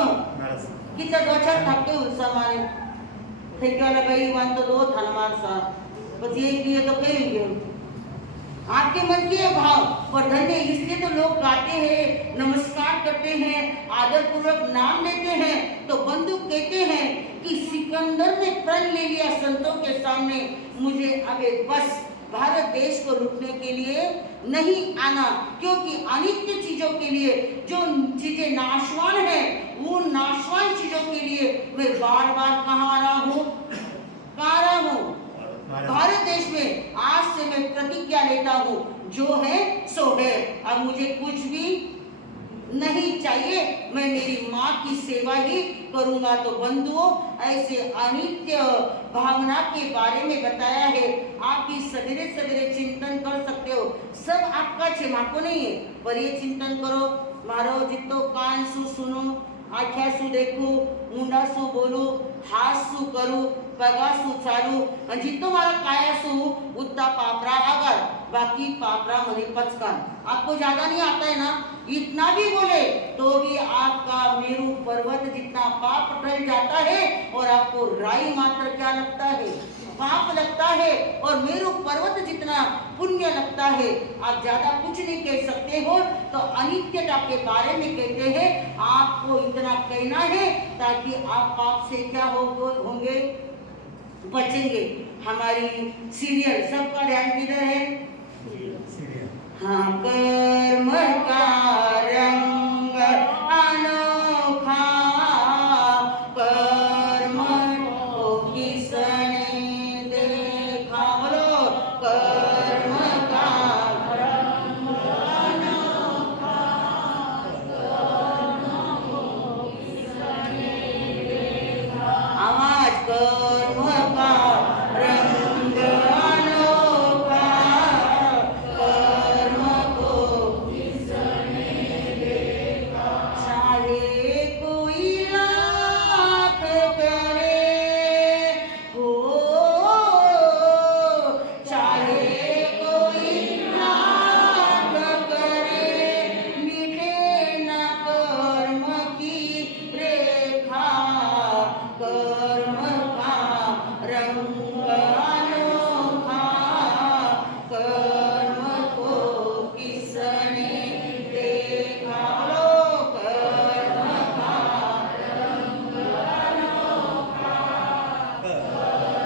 कितना दो चार थपके उल्सा मारे थे वाला भाई वन तो 2 थाना मार सा बस एक दिए तो कहीं गए। आपके मन के भाव और धन्य इसलिए तो लोग गाते हैं, नमस्कार करते हैं, आदर पूर्वक नाम लेते हैं। तो बंधु कहते हैं कि सिकंदर ने प्रण ले लिया संतों के सामने, मुझे अब बस भारत देश को लूटने के लिए नहीं आना, क्योंकि अनित्य चीजों के लिए जो चीजें नाशवान है उन नाशवान चीजों के लिए मैं बार बार कहाँ आ रहा हूँ, कहाँ रहा हूँ भारत देश में। आज से मैं प्रतिज्ञा लेता हूँ जो है सो है, अब मुझे कुछ भी नहीं चाहिए, मैं मेरी माँ की सेवा ही करूंगा। तो बंधुओं ऐसे अनित्य भावना के बारे में बताया है। आप भी सवेरे सवेरे चिंतन कर सकते हो, सब आपका क्षमा को नहीं है पर ये चिंतन करो मारो जितो कान सु सुनो, आख्या सु देखू, मुंडा सु बोलू, हाथ सु करू, पगा सु चालू, जितो मारा काया सु उतना पापरा आगर, बाकी पापरा मनी पचकान। आपको ज्यादा नहीं आता है ना, इतना भी बोले तो भी आपका मेरू पर्वत जितना पाप टल जाता है और आपको राई मात्र क्या लगता है, पाप लगता है, और मेरू पर्वत जितना पुण्य लगता है। आप ज्यादा कुछ नहीं कह सकते हो। तो अनित्यता के बारे में कहते हैं आपको इतना कहना है ताकि आप पाप से क्या होंगे, बचेंगे। हमारी सीरियल सबका ध्यान किधर है, हाँ कर्म का रंग अनोखा, कर्म को किसने देखा, बोलो कर्म का रंग अनोखा, कर्म को किसने देखा, आवाज कर्म का रंग अनोखा, कर्म को किसने देखा, चाहे कोई लाख करे हो, चाहे कोई लाख करे, मिटे न कर्म की रेखा, कर्म का रंग अनोखा, कर्म को किसने देखा, बोलो कर्म का रंग अनोखा, कर्म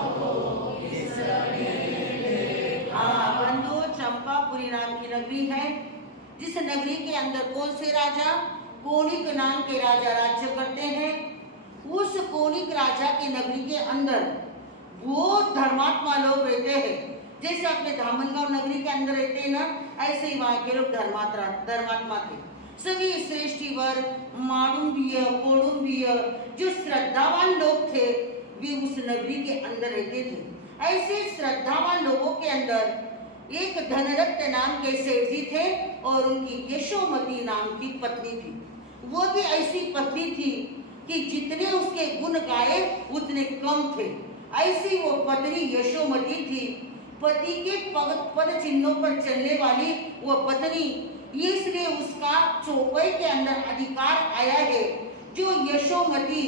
को किसने देखा। हाँ बंधु, चंपापुरी नाम की नगरी है, जिस नगरी के अंदर कौन से राजा, कोणिक नाम के राजा राज्य करते हैं। उस कोणिक राजा की नगरी के अंदर बहुत धर्मात्मा लोग रहते हैं। जैसे अपने धामनगांव नगरी के अंदर रहते हैं ना, ऐसे ही वहाँ के लोग धर्मात्मा थे। सभी श्रेष्ठी वर्ग, माडुंबीय, कोडुंबीय, जो श्रद्धावान लोग थे वे उस नगरी के अंदर रहते थे। ऐसे श्रद्धावान लोगों के अंदर एक धनरत्न नाम के सेठ जी थे और उनकी यशोमती नाम की पत्नी थी। वो भी ऐसी पत्नी थी कि जितने उसके गुण गाए उतने कम थे। ऐसी वो पत्नी यशोमती थी। पति के पद चिन्हों पर चलने वाली वो पत्नी, इसलिए उसका चौपाई के अंदर अधिकार आया है। जो यशोमती,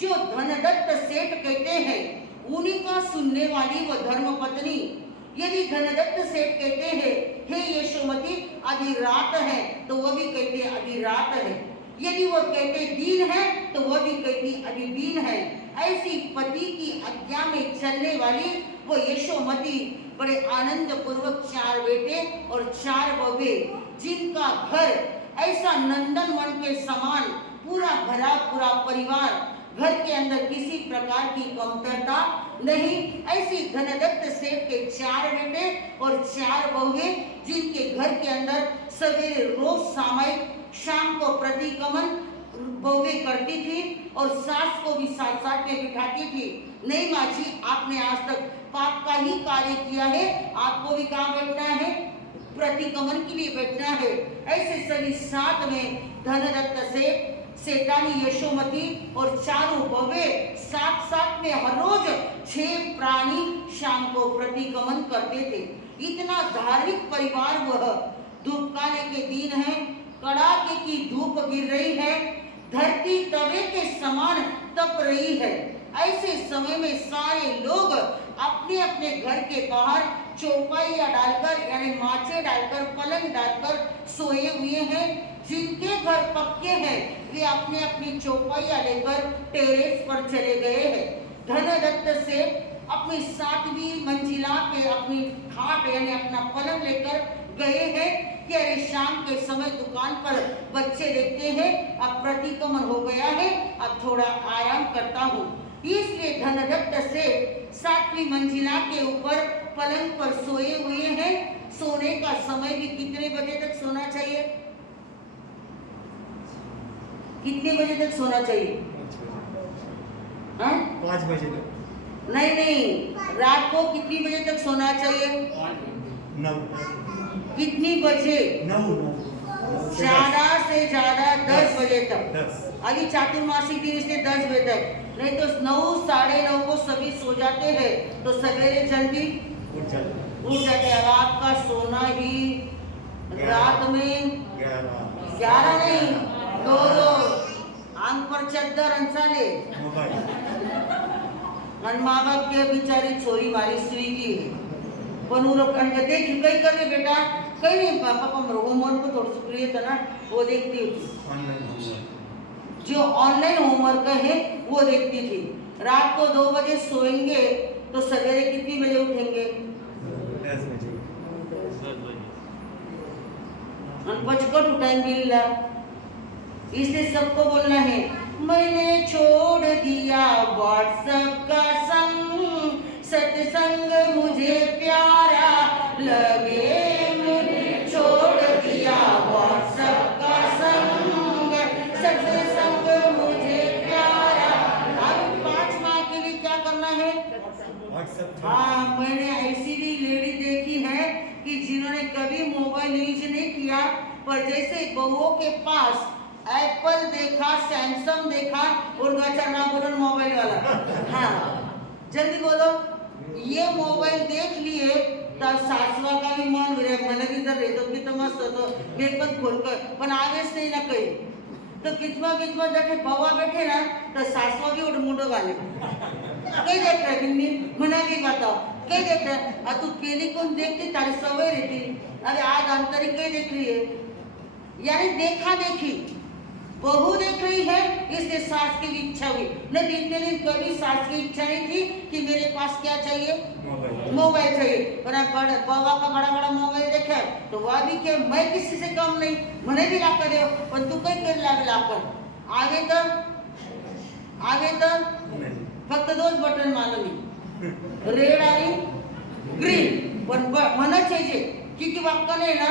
जो धनदत्त सेठ कहते हैं, उन्हीं का सुनने वाली वह धर्मपत्नी। यदि धनदत्त सेठ कहते हैं हे यशोमती अभी रात है, तो वह भी कहते अभी रात है। यदि वह कहते दिन है, तो वह भी कहती अभी दिन है। ऐसी पति की आज्ञा में चलने वाली वो यशोमती बड़े आनंद पूर्वक 4 बेटे और 4 बहू, जिनका घर ऐसा नंदन वन के समान पूरा भरा पूरा परिवार, घर के अंदर किसी प्रकार की कमतरता नहीं। ऐसी धनदत्त सेठ के 4 बेटे और 4 बहुएं, जिनके घर के अंदर सवेरे रोज सामयिक, शाम को प्रतिक्रमण बहुएं करती थी और सास को भी साथ साथ में बिठाती थी। नहीं माँ जी, आपने आज तक पाप का ही कार्य किया है, आपको भी कहाँ बैठना है? प्रतिक्रमण के लिए बैठना है। ऐसे सभी साथ में धनदत्त सेठ, सेठानी यशोमती और 4 बहुएं साथ साथ में हर रोज 6 प्राणी शाम को प्रतिक्रमण करते थे। इतना धार्मिक परिवार वह। धूपकाने के दिन है, कड़ाके की धूप गिर रही है, धरती तवे के समान तप रही है। ऐसे समय में सारे लोग अपने अपने घर के बाहर चौपाइयां डालकर यानी माचे डालकर, पलंग डालकर सोए हुए हैं। जिनके घर पक्के हैं वे अपने अपनी चौपाइयां लेकर टेरेस पर चले गए हैं। धनदत्त से अपनी 7वीं मंजिला पे अपनी खाट यानी अपना पलंग लेकर गए हैं कि अरे शाम के समय दुकान पर बच्चे देखते हैं, अब प्रतिक्रमण हो गया है, अब थोड़ा आराम करता हूँ। इसलिए धनदत्त से 7वीं मंजिला के ऊपर पलंग पर सोए हुए हैं। सोने का समय भी कितने बजे तक सोना चाहिए? कितने बजे तक सोना चाहिए? 5 बजे तक। नहीं, रात को कितनी बजे तक सोना चाहिए? 9। कितनी बजे? 9। ज्यादा से ज्यादा 10 बजे तक। 10। अभी चातुर्मासी दिन इसलिए 10 बजे तक, नहीं तो 9, साढ़े 9 को सभी सो जाते हैं, तो सवेरे जल्दी उठ जाते हैं। अब आपका सोना ही रात में 11 नहीं, 2 आंख पर चद्दर अंचाले आणि माँ बाप के बिचारी छोरी मारी स्वीगी है, पण देख कहीं कर रहे बेटा, कहीं नहीं पापा होमवर्क को थोड़ा सुक्रिय था ना, वो देखती होती, जो ऑनलाइन होमवर्क है वो देखती थी। रात को 2 बजे सोएंगे तो सवेरे कितनी बजे उठेंगे? 10 बजे। बचकर उठाएंगे। इसलिए सबको बोलना है, मैंने छोड़ दिया व्हाट्सएप का संग, सत्संग मुझे प्यारा लगे। मैंने छोड़ दिया व्हाट्सएप का संग, सत्संग मुझे प्यारा। अब 5 माह के लिए क्या करना है? हाँ, मैंने ऐसी भी लेडी देखी है कि जिन्होंने कभी मोबाइल यूज नहीं किया, पर जैसे बहुओं के पास एप्पल देखा, सैमसंग देखा, उनका चरना बोलन मोबाइल वाला, हाँ जल्दी बोलो, ये मोबाइल देख लिए तब सासवा का भी मन मैंने भी इधर रहते कितना मस्त होतो, बेकन खोलकर, पण आवेश नहीं ना कहीं, तो कितना जाके बवा बैठे ना तो सासवा भी उड़ मुंडो वाले कई देख रहे बिन्नी, मना भी बताओ कई देख रहे, तू पहले कौन देखती तारी सवय रहती, अरे आज आंतरिक कई देख रही है, यानी देखा देखी बहू देख रही है, इसलिए सास की भी इच्छा हुई। नहीं इतने दिन कभी सास की इच्छा नहीं थी कि मेरे पास क्या चाहिए? मोबाइल चाहिए। पर बाबा का बड़ा मोबाइल देखा तो वह भी क्या, मैं किसी से कम नहीं, मैंने भी लाकर दे, पर तू कहीं कर लाकर आगे तो फक्त 2 बटन मानली, रेड आणि ग्रीन, पण मना चाहिए क्योंकि वाक्य नहीं ना,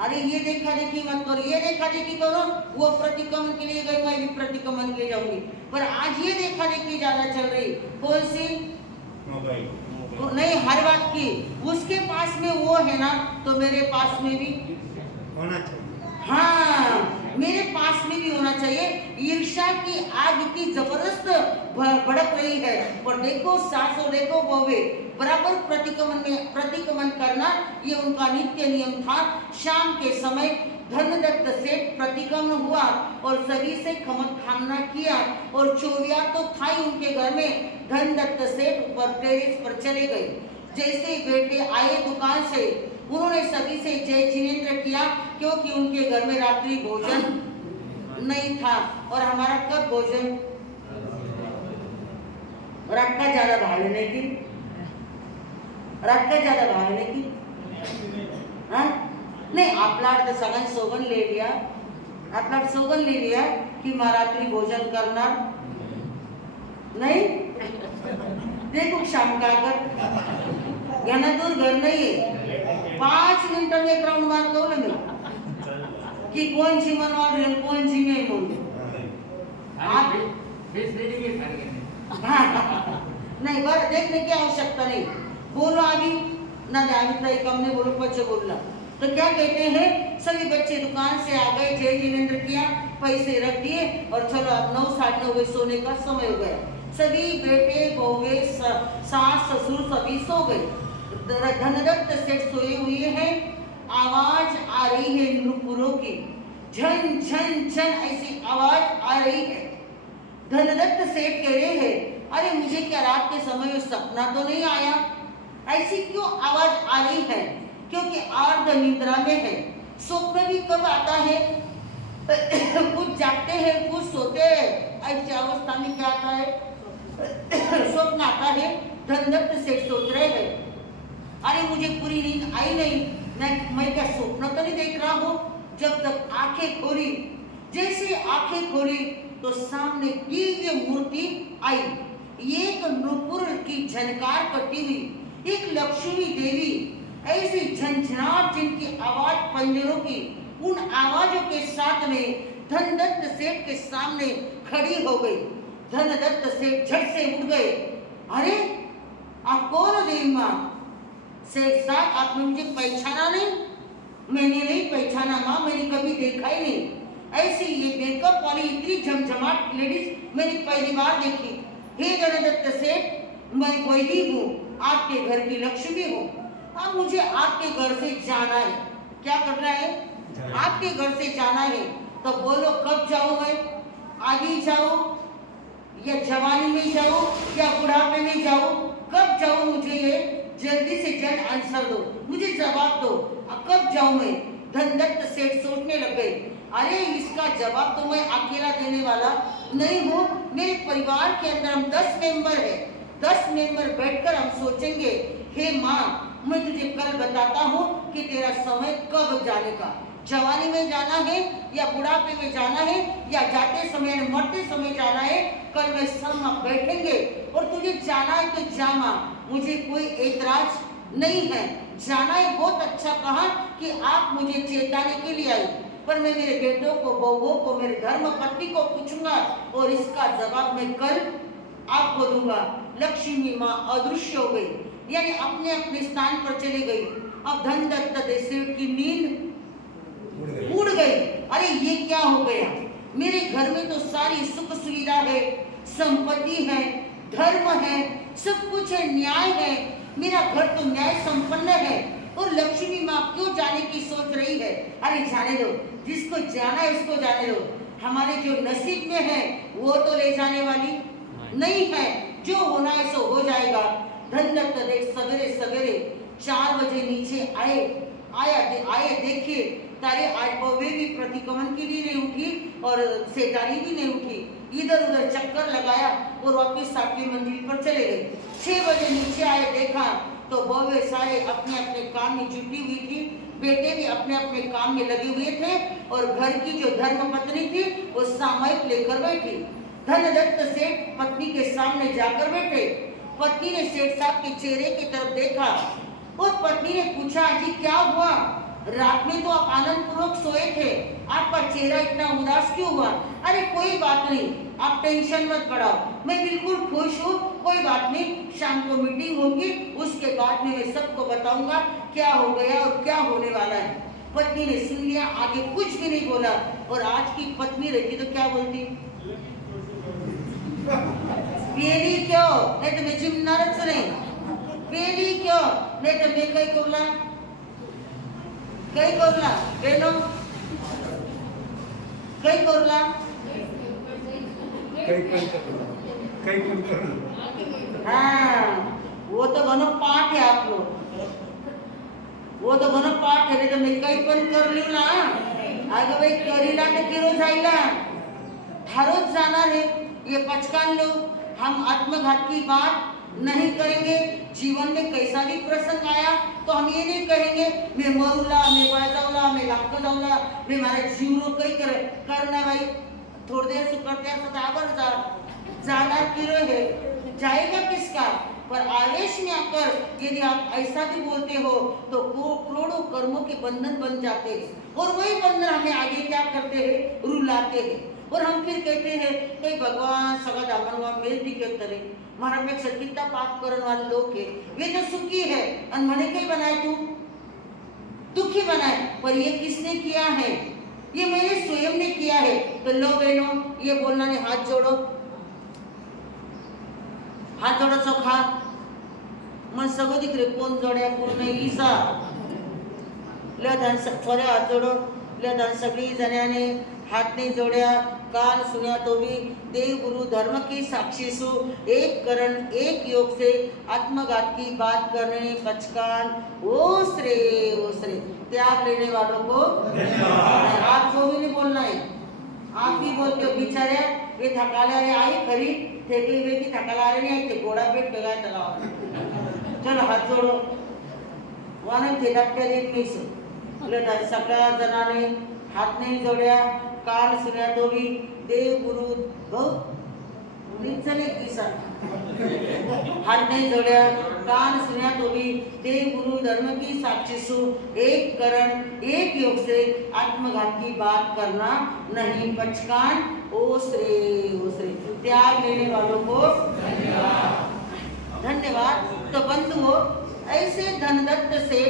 अरे ये देखा देखी मत करो, ये देखा देखी करो, वो प्रतिक्रमण के लिए गई, मैं भी प्रतिक्रमण के लिए जाऊंगी, पर आज ये देखा देखी ज्यादा चल रही। कौन सी? मोबाइल। नहीं, हर बात की उसके पास में वो है ना, तो मेरे पास में भी होना चाहिए। हाँ, मेरे पास में भी होना चाहिए। ईर्ष्या की आग इतनी जबरदस्त भड़क रही है, और देखो सास और देखो बहुए बराबर प्रतिक्रमण करना ये उनका नित्य नियम था। शाम के समय धनदत्त सेठ प्रतिक्रमण हुआ और सभी से खमत खामना किया, और चोरिया तो था ही उनके घर में, धनदत्त सेठ ऊपर टेरेस पर चले गए। जैसे बेटे आए दुकान से, उन्होंने सभी से जय जिनेंद्र किया, क्योंकि उनके घर में रात्रि भोजन नहीं था। और हमारा कब भोजन? रात का ज्यादा भाव लेने की, रात का ज्यादा भाव लेने की नाही, आपला अर्थ सगळ्यांनी सोबत लिहिल्या, आपला सोबत लिहिल्या की महारात्री भोजन करणार नहीं। देखो शाम का अगर यहाँ दूर घर नहीं है, 5 मिनट में एक राउंड मार दो ना कि कौन सी मनवा रही है कौन सी नहीं बोल आप नहीं बार देखने की आवश्यकता नहीं। बोलो अभी ना जामिता कम ने बोलो बच्चे बोलना। तो क्या कहते हैं, सभी बच्चे दुकान से आ गए, जय जिनेंद्र किया, पैसे रख दिए और चलो अब 9 साढ़े 9 बजे सोने का समय हो गया। सभी बेटे बहुए सास ससुर सभी सो गए। धनदत्त सेठ सोए हुए हैं। आवाज आ रही है नुपुरों की, झन झन झन ऐसी आवाज आ रही है। धनदत्त सेठ कह रहे हैं, अरे मुझे क्या रात के समय में सपना तो नहीं आया? ऐसी क्यों आवाज आ रही है? क्योंकि अर्ध निद्रा में है। स्वप्न भी कब आता है? कुछ जागते हैं, कुछ सोते हैं। ऐसी अवस्था में क्या आता है? स्वप्न आता है। धनदत्त सेठ सोच रहे हैं, अरे मुझे पूरी नींद आई नहीं, मैं क्या स्वप्न तो नहीं देख रहा हूँ। जब तक आंखें खोली, जैसे आंखें खोली तो सामने दिव्य मूर्ति आई। एक नुपुर की झनकार कटी हुई एक लक्ष्मी देवी, ऐसी झंझनाट जिनकी आवाज पंजरों की, उन आवाजों के साथ में धनदत्त सेठ के सामने खड़ी हो गई। धनदत्त सेठ झट से उठ गए। अरे आप कौन हो देवी माँ? सेठ साहब आपने मुझे पहचाना नहीं? मैंने नहीं पहचाना माँ, मैंने कभी देखा ही नहीं। ऐसी ये मेकअप वाली इतनी झमझमाट लेडीज मैंने पहली बार देखी। हे धनदत्त सेठ, मैं वही हूँ, आपके घर की लक्ष्मी हूँ। अब मुझे आपके घर से जाना है। क्या करना है? आपके घर से जाना है। तो बोलो कब जाऊँ मैं? आगे जाऊँ या जवानी में जाऊँ या बुढ़ापे में जाऊँ? कब जाऊँ? मुझे ये जल्दी से जल्द आंसर दो, मुझे जवाब दो। कब जाऊँ मैं? धनदत्त सेठ सोचने लग गए, अरे इसका जवाब तो मैं अकेला देने वाला नहीं हूँ। मेरे परिवार के अंदर हम 10 मेंबर हैं। 10 मेंबर बैठकर हम सोचेंगे, हे माँ मैं तुझे कल बताता हूँ कि तेरा समय कब जाने का, जवानी में जाना है या बुढ़ापे में जाना है या जाते समय मरते समय जाना है। कल मैं सब बैठेंगे और तुझे जाना है तो जा माँ, मुझे कोई ऐतराज नहीं है। जाना है, बहुत अच्छा कहा कि आप मुझे चेताने के लिए आई, पर मैं मेरे बेटों को, बहुओं को, मेरे धर्म पत्नी को पूछूंगा और इसका जवाब मैं कल आपको दूंगा। लक्ष्मी माँ अदृश्य हो गई, यानी अपने अपने स्थान पर चली गई। अब धनदत्त सेठ की नींद उड़ गई। अरे ये क्या हो गया? मेरे घर में तो सारी सुख सुविधा है, संपत्ति है, धर्म है, सब कुछ है, न्याय है। मेरा घर तो न्याय संपन्न है और लक्ष्मी माँ क्यों जाने की सोच रही है? अरे जाने दो, जिसको जाना है उसको जाने दो। हमारे जो नसीब में है वो तो ले जाने वाली नहीं है। जो होना है सो हो जाएगा। धनदत्त सवेरे सवेरे 4 बजे नीचे आए देखिए तारे आज बउवे भी प्रतिक्रमण के लिए नहीं उठी और सेठानी भी नहीं उठी। इधर उधर चक्कर लगाया और वापिस 7वीं मंजिल पर चले गए। 6 बजे नीचे आए, देखा तो बउवे सारे अपने अपने काम में जुटी हुई थी, बेटे भी अपने अपने काम में लगे हुए थे और घर की जो धर्म पत्नी थी वो सामयिक लेकर बैठी। धनदत्त सेठ पत्नी के सामने जाकर बैठे। पत्नी ने सेठ साहब के चेहरे की तरफ देखा और पत्नी ने पूछा, जी क्या हुआ? रात में तो आप आनंद पूर्वक सोए थे, आपका चेहरा इतना उदास क्यों हुआ? अरे कोई बात नहीं, आप टेंशन मत बढ़ाओ, मैं बिल्कुल खुश हूँ, कोई बात नहीं। शाम को मीटिंग होगी, उसके बाद में मैं सबको बताऊंगा क्या हो गया और क्या होने वाला है। पत्नी ने सुन लिया, आगे कुछ भी नहीं बोला। और आज की पत्नी रहती तो क्या बोलती? पेली क्यों? नहीं तो मैं जिम्नारच नहीं। पेली क्यों? नहीं तो मैं कहीं कोबला बेनो कहीं कोबला काही पण करू हाँ वो तो घणो पाठ है आप लोग, वो तो घणो पाठ है. नाही तर मी काही पण करली ना अगं बाई करीला तर किरो जायला ठारोच जाणार है. ये पचकान लो, हम आत्मघात की बात नहीं करेंगे. जीवन में कैसा भी प्रसंग आया तो हम ये नहीं कहेंगे मैं मरूला, मैं बळजावला, मैं लाख जाऊला, मैं मारा जीवनो काही करना भाई. थोड़ी देर से करते हैं तो आवर जाना किरो है, जाएगा किसका. पर आवेश में आकर यदि आप ऐसा भी बोलते हो तो करोड़ों कर्मों के बंधन बन जाते हैं. और वही बंधन हमें आगे क्या करते हैं, रुलाते हैं. और हम फिर कहते हैं कि भगवान सगा दामनवा मेरे दी के तरे मारा में कितना पाप करने वाले लोग है, वे तो सुखी है और मने कहीं बनाए तू दुखी बनाए. पर ये किसने किया है, ये मैंने स्वयं ने किया है. तो लो बहनों ये बोलना नहीं, हाथ जोड़ो, हाथ जोड़ो चोखा. मन सगळं दिख रे कोण जोड्या पूर्ण ईसा ले धन थोडे हात जोडो. ले धन सगळी जण्याने हाथ नहीं जोड़या, कान सुनिया तो भी देव गुरु धर्म की साक्षी सु एक करण एक योग से आत्मघात की बात करने पचकान ओस रे ओस रे. त्याग लेने वालों को धन्यवाद. आपको भी नहीं बोलना है, आप ही बोलते हो. बिचारे वे थकाले रे आई खरी ठेकली वे की थकाला रे नहीं थे घोड़ा पेट गया तलाव. चलो हाथ जोड़ो. वाने थे डक्के दिन में सो ले सगळ्या जणांनी हात नहीं जोड़या, कान सुनिया तो भी देव गुरु बहुत निचले किसा. हाथ नहीं जोड़या, कान सुनिया तो भी देव गुरु धर्म की साक्षी सु एक करण एक योग से आत्मघात की बात करना नहीं पचकान ओस रे. त्याग लेने वालों को धन्यवाद. तो बंधुओं ऐसे धनदत्त से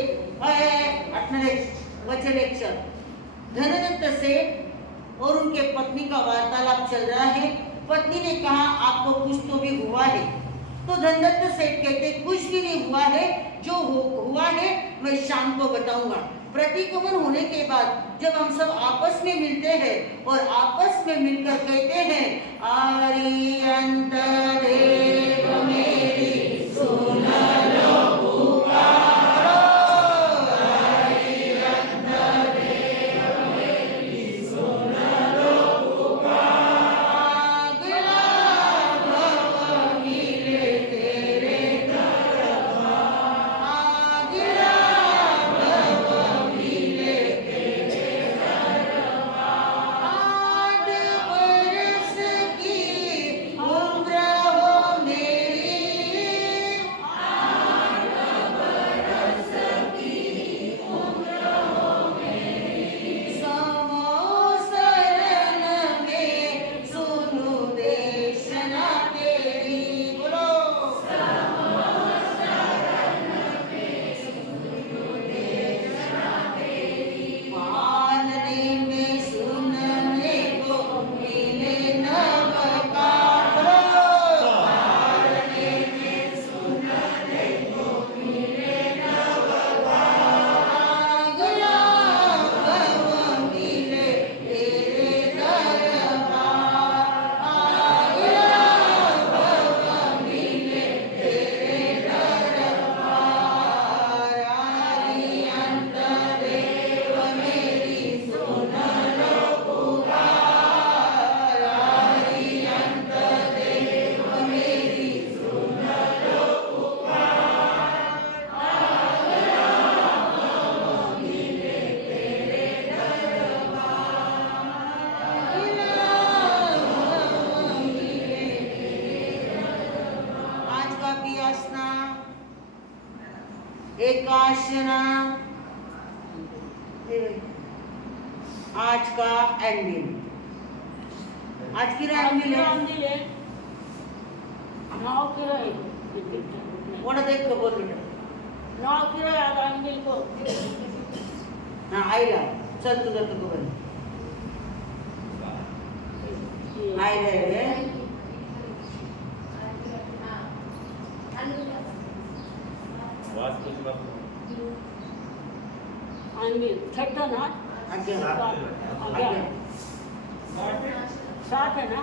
वचलेक्षर धनदत्त सेठ और उनके पत्नी का वार्तालाप चल रहा है. पत्नी ने कहा आपको कुछ तो भी हुआ है. तो धनदत्त सेठ कहते कुछ भी नहीं हुआ है, जो हुआ है मैं शाम को बताऊंगा. प्रतिक्रमण होने के बाद जब हम सब आपस में मिलते हैं और आपस में मिलकर कहते हैं आर्यंत देव मेरी सुन लो पुकारो, एकाशना आज का एंडिंग. आज की एंडिंग है नाव किराए वोड़ा देख के बोल बेटा. नाव किराए आज अंबिल को हाँ आईला चल तुझा तो बोल आई रे अंबिल छठा ना आगे आगे साथ है ना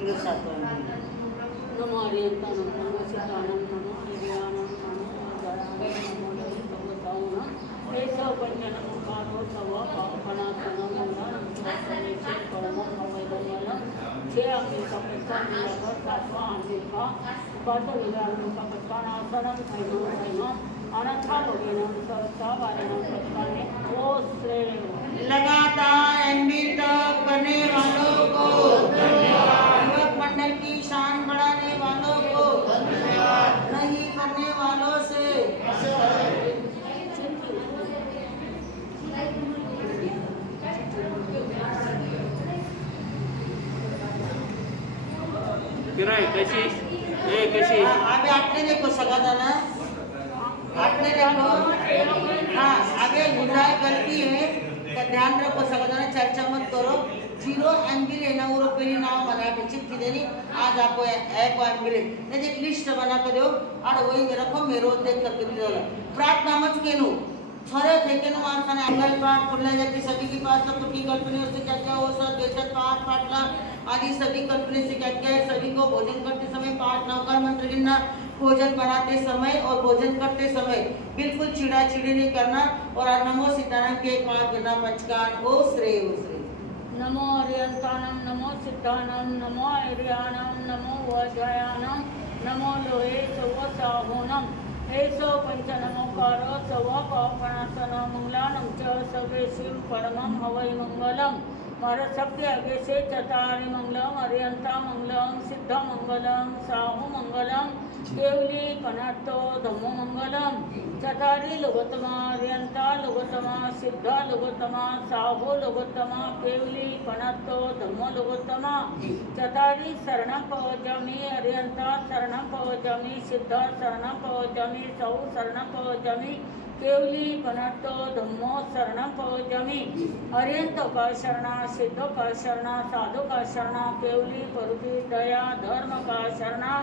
ಇದು ಸಾಕು. नमो हरियंतानं नमो सिद्धानं नमो हरियानं नमो दयानं नमो दयितवतानं केशव पंचनमुखारो तव पापनाशनं मंगलं सर्वेशे परमं भवैदमलं जे अमितपत्ता निरभर सात्वा अमिका उपासविदानं पत्तानासनं धैर्यं अनथा भोगेनं सरसा वारणं प्रत्याने ओ श्रेय लगातार एमबीट करने वालों को युवक मंडल की शान बढ़ाने वालों को नहीं करने वालों से कशी कशी अभी आपने देखो सगा दाना आपने देखो हाँ आगे गुनाह गलती है तो ध्यान रखो सगा दाना चर्चा मत करो जीरो एम्बिल है ना यूरोपियन नाव बना के चिट्ठी देनी आज आपको एक एम्बिल ने देख लिस्ट बना कर दो और वही रखो मेरो देख करके भी दो प्रार्थना मत केनु छरे थे केनु मानसाने अंगल पाठ खुला जाती सभी के पास तो की कल्पना से क्या क्या हो सब देशत पाठ पाठला आदि सभी कल्पना से क्या क्या है सभी को भोजन करते समय पाठ नवकार मंत्र गिनना भोजन बनाते समय और भोजन करते समय बिल्कुल चिड़ा चिड़ी नहीं करना और नमो सीताराम के एक माँ गिरना पंचकान को श्रेय नमो हरियंतानं नमो सिद्धानं नमो हरियानं नमो वज्रयानं नमो लोहे सवसाहोनं एसो पंचनमोकारो सव पापनाशनं मंगलानं च सर्वेषु परमं हवै मंगलम् भारत शक्ति आगे से चतारि मंगलम हरियंता मंगलम सिद्ध मंगलम साहु मंगलम केवली कनाटो धम्मो मंगलम चतारि लोगोत्तमा हरियंता लोगोत्तमा सिद्ध लोगोत्तमा साहु लोगोत्तमा केवली कनाटो धम्मो लोगोत्तमा चतारि शरण पवजमी हरियंता शरण पवजमी सिद्ध शरण पवजमी साहु शरण पवजमी केवली कनाटो धम्मो शरण पवजमी हरियंत का शरणा सिद्ध का शरणा साधु का शरणा केवली परुति दया धर्म का शरणा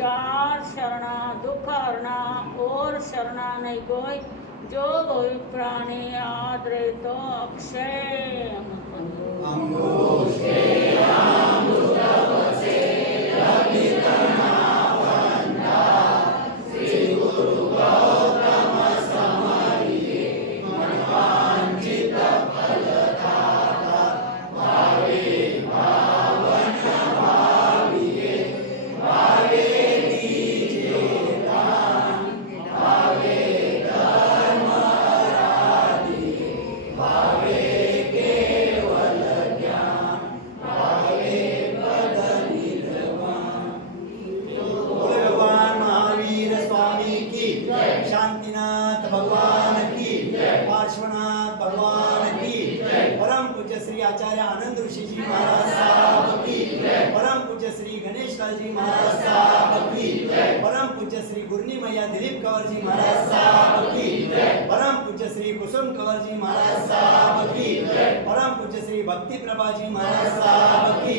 चार शरणा दुख हरणा और शरणा नहीं कोई जो कोई प्राणी आदरे तो अक्षय शांतिनाथ भगवान की पार्श्वनाथ भगवान की परम पूज्य श्री आचार्य आनंद ऋषि जी महाराज साहब की परम पूज्य श्री गणेश लाल जी महाराज साहब की परम पूज्य श्री गुरनी मैया दिलीप कंवर जी महाराज साहब की परम पूज्य श्री कुसुम कंवर जी महाराज साहब की परम पूज्य श्री भक्ति प्रभा जी महाराज साहब की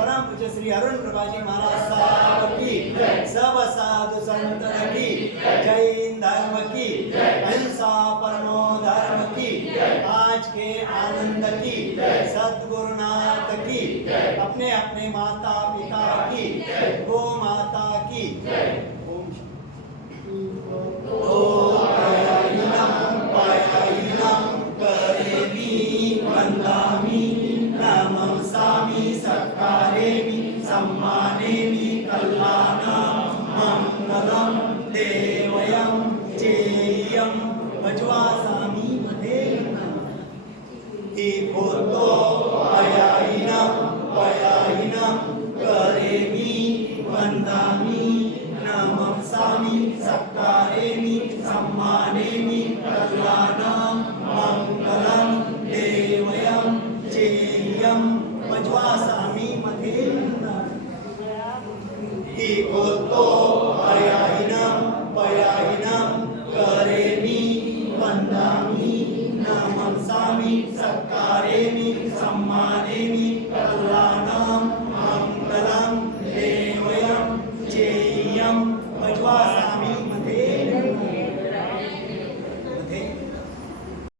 परम पूज्य श्री अरुण प्रभा जी महाराज साहब की सब साधु संतन की जय धर्म की अहिंसा परमो धर्म की आज के आनंद की सद्गुरुनाथ की अपने अपने माता पिता की गो माता की करेमि वन्दामि नमस्सामि सत्कारेमि सम्मानेमि कल्याणं मंगलं देवयं चेयं भजवासामि एकोतो पयायिनं करेमि वन्दामि नमस्सामि सत्कारेमि सम्मानेमि कल्याणं मंगलं देवयं चेयं भजवासामि एकोतो पयायिनं करेमि वन्दामि नमस्सामि सत्कारेमि सम्मानेमि